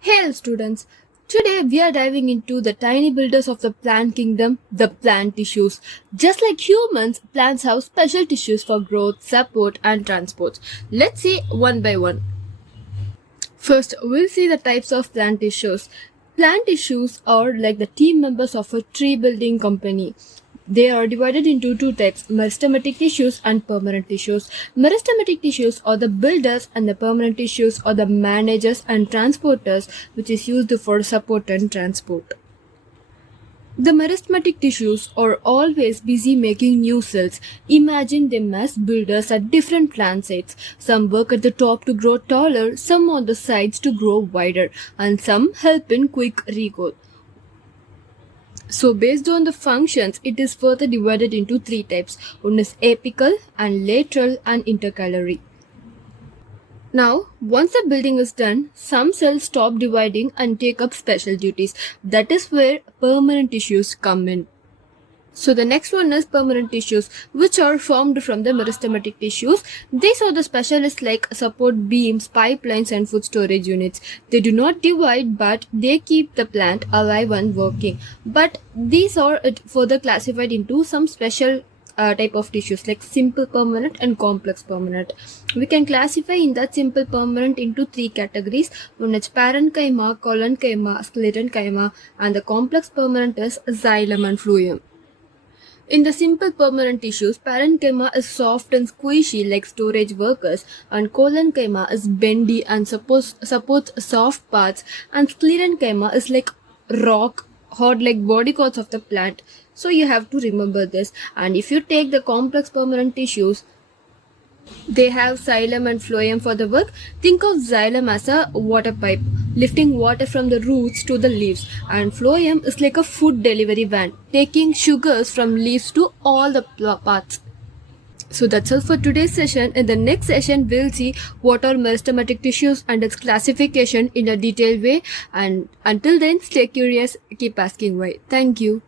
Hey students, today we are diving into the tiny builders of the plant kingdom, the tiny builders of the plant kingdom, the plant tissues. Just like humans, plants have special tissues for growth, support and transport. Let's see one by one. First, we'll see the types of plant tissues. Plant tissues are like the team members of a tree building company. They are divided into two types, meristematic tissues and permanent tissues. Meristematic tissues are the builders and the permanent tissues are the managers and transporters, which is used for support and transport. The meristematic tissues are always busy making new cells. Imagine them as builders at different plant sites. Some work at the top to grow taller, some on the sides to grow wider, and some help in quick regrowth. So based on the functions, it is further divided into three types. One is apical and lateral and intercalary. Now, once the building is done, some cells stop dividing and take up special duties. That is where permanent tissues come in. So the next one is permanent tissues, which are formed from the meristematic tissues. These are the specialists like support beams, pipelines and food storage units. They do not divide, but they keep the plant alive and working. But these are further classified into some special type of tissues like simple permanent and complex permanent. We can classify in that simple permanent into three categories. One is parenchyma, collenchyma, sclerenchyma, and the complex permanent is xylem and phloem. In the simple permanent tissues, parenchyma is soft and squishy like storage workers, and collenchyma is bendy and supports soft parts, and sclerenchyma is like rock, hard like body parts of the plant. So you have to remember this. And if you take the complex permanent tissues, they have xylem and phloem for the work. Think of xylem as a water pipe, lifting water from the roots to the leaves, and phloem is like a food delivery van, taking sugars from leaves to all the parts. So that's all for today's session. In the next session, we'll see what are meristematic tissues and its classification in a detailed way. And until then, stay curious, keep asking why. Thank you.